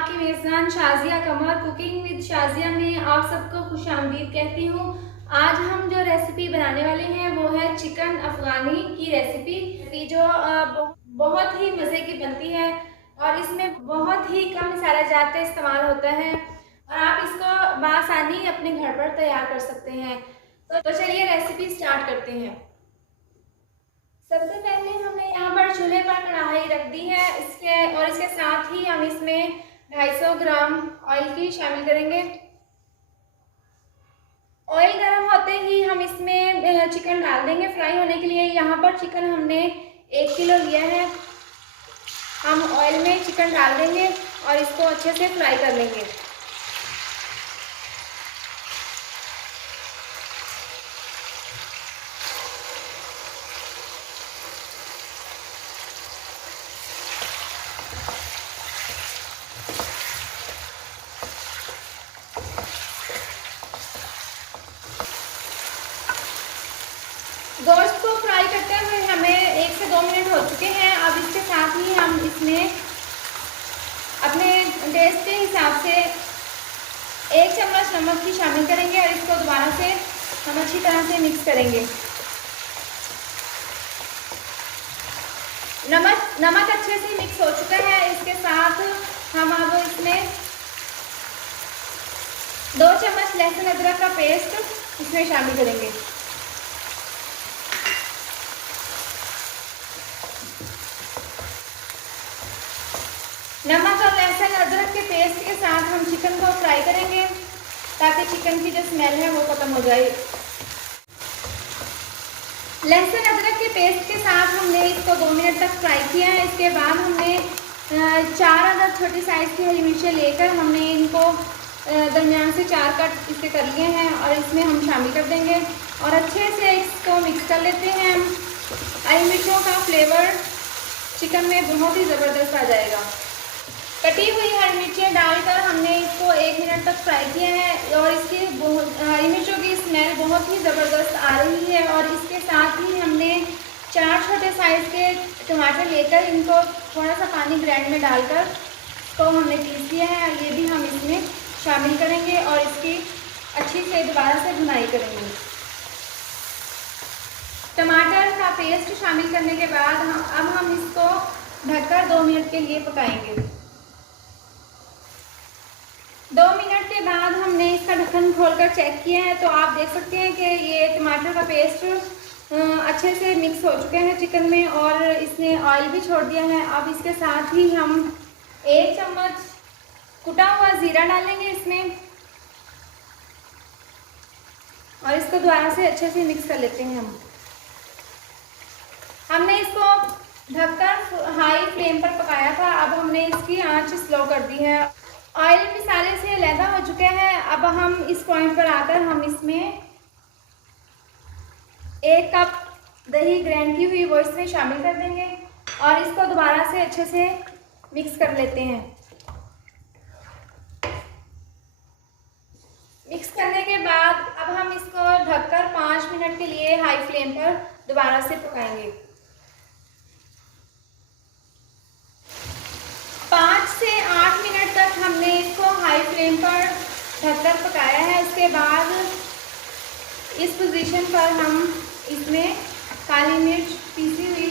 आपकी मेज़बान शाज़िया कमर cooking with Shazia में आप सबको खुशामदीद कहती हूँ। आज हम जो रेसिपी बनाने वाले हैं वो है चिकन अफ़गानी की रेसिपी जो बहुत ही मज़े की बनती है और इसमें बहुत ही कम मसाला जात का इस्तेमाल होता है और आप इसको बआसानी अपने घर पर तैयार कर सकते हैं। तो चलिए रेसिपी स्टार्ट करते हैं। सबसे पहले हमने यहाँ पर चूल्हे पर कढ़ाई रख दी है इसके साथ ही हम इसमें 250 ग्राम ऑयल की शामिल करेंगे। ऑयल गर्म होते ही हम इसमें चिकन डाल देंगे फ्राई होने के लिए। यहाँ पर चिकन हमने 1 किलो लिया है। हम ऑयल में चिकन डाल देंगे और इसको अच्छे से फ्राई कर लेंगे। गोश्त को फ्राई करते हुए हमें 1 से 2 मिनट हो चुके हैं। अब इसके साथ ही हम इसमें अपने टेस्ट के हिसाब से 1 चम्मच नमक की शामिल करेंगे और इसको दोबारा से हम अच्छी तरह से मिक्स करेंगे। नमक अच्छे से मिक्स हो चुका है। इसके साथ हम अब इसमें 2 चम्मच लहसुन अदरक का पेस्ट इसमें शामिल करेंगे। नमक और लहसुन अदरक के पेस्ट के साथ हम चिकन को फ्राई करेंगे ताकि चिकन की जो स्मेल है वो खत्म हो जाए। लहसुन अदरक के पेस्ट के साथ हमने इसको 2 मिनट तक फ्राई किया है। इसके बाद हमने 4 अदद छोटी साइज़ की हरी मिर्चें लेकर हमने इनको दरमियान से 4 कट इसके कर लिए हैं और इसमें हम शामिल कर देंगे और अच्छे से इसको मिक्स कर लेते हैं। हरी मिर्चों का फ्लेवर चिकन में बहुत ही ज़बरदस्त आ जाएगा। कटी हुई हरी मिर्चें डालकर हमने इसको 1 मिनट तक फ्राई किया है और इसकी हरी मिर्चों की स्मेल बहुत ही ज़बरदस्त आ रही है। और इसके साथ ही हमने 4 छोटे साइज़ के टमाटर लेकर इनको थोड़ा सा पानी ग्राइंड में डालकर तो हमने पीस दिया है। ये भी हम इसमें शामिल करेंगे और इसकी अच्छी से दोबारा से भुनाई करेंगे। टमाटर का पेस्ट शामिल करने के बाद अब हम इसको ढककर 2 मिनट के लिए पकाएंगे। 2 मिनट के बाद हमने इसका ढक्कन खोलकर चेक किया है तो आप देख सकते हैं कि ये टमाटर का पेस्ट अच्छे से मिक्स हो चुके हैं चिकन में और इसने ऑयल भी छोड़ दिया है। अब इसके साथ ही हम 1 चम्मच कुटा हुआ ज़ीरा डालेंगे इसमें और इसको दोबारा से अच्छे से मिक्स कर लेते हैं। हमने इसको ढककर हाई फ्लेम पर पकाया था। अब हमने इसकी आंच स्लो कर दी है। ऑयल मसाले से अलहदा हो चुके हैं। अब हम इस पॉइंट पर आकर हम इसमें 1 कप दही ग्राइंड की हुई वो इसमें शामिल कर देंगे और इसको दोबारा से अच्छे से मिक्स कर लेते हैं। मिक्स करने के बाद अब हम इसको ढककर 5 मिनट के लिए हाई फ्लेम पर दोबारा से पकाएंगे। 5 से 8 मिनट तक हमने इसको हाई फ्लेम पर ढककर पकाया है। उसके बाद इस पोजीशन पर हम इसमें काली मिर्च पीसी हुई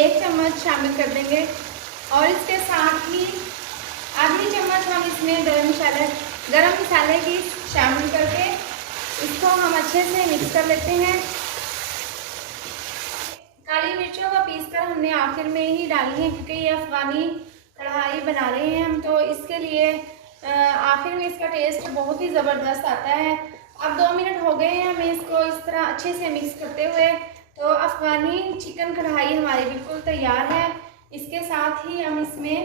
1 चम्मच शामिल कर देंगे और इसके साथ ही आधी चम्मच हम इसमें गरम मसाले की शामिल करके इसको हम अच्छे से मिक्स कर लेते हैं। काली मिर्चों को पीसकर हमने आखिर में ही डाली है क्योंकि ये अफ़गानी कढ़ाई बना रहे हैं हम तो इसके लिए आखिर में इसका टेस्ट बहुत ही ज़बरदस्त आता है। अब 2 मिनट हो गए हैं हमें इसको इस तरह अच्छे से मिक्स करते हुए। तो अफ़गानी चिकन कढ़ाई हमारी बिल्कुल तैयार है। इसके साथ ही हम इसमें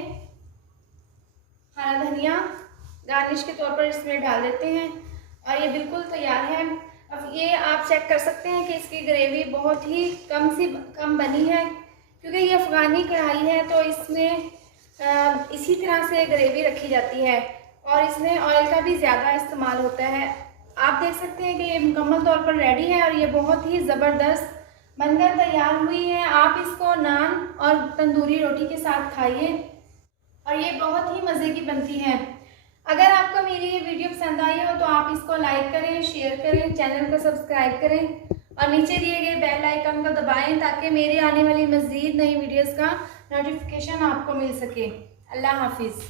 हरा धनिया गार्निश के तौर पर इसमें डाल देते हैं और ये बिल्कुल तैयार है। अब ये आप चेक कर सकते हैं कि इसकी ग्रेवी बहुत ही कम बनी है क्योंकि ये अफ़गानी कढ़ाई है तो इसमें इसी तरह से ग्रेवी रखी जाती है और इसमें ऑयल का भी ज़्यादा इस्तेमाल होता है। आप देख सकते हैं कि ये मुकम्मल तौर पर रेडी है और ये बहुत ही ज़बरदस्त बनकर तैयार हुई है। आप इसको नान और तंदूरी रोटी के साथ खाइए और ये बहुत ही मज़े की बनती है। अगर आपको मेरी ये वीडियो पसंद आई हो तो आप इसको लाइक करें, शेयर करें, चैनल को सब्सक्राइब करें और नीचे दिए गए बेल आइकन को दबाएं ताकि मेरी आने वाली मज़ीद नई वीडियोस का नोटिफिकेशन आपको मिल सके। अल्लाह हाफिज़।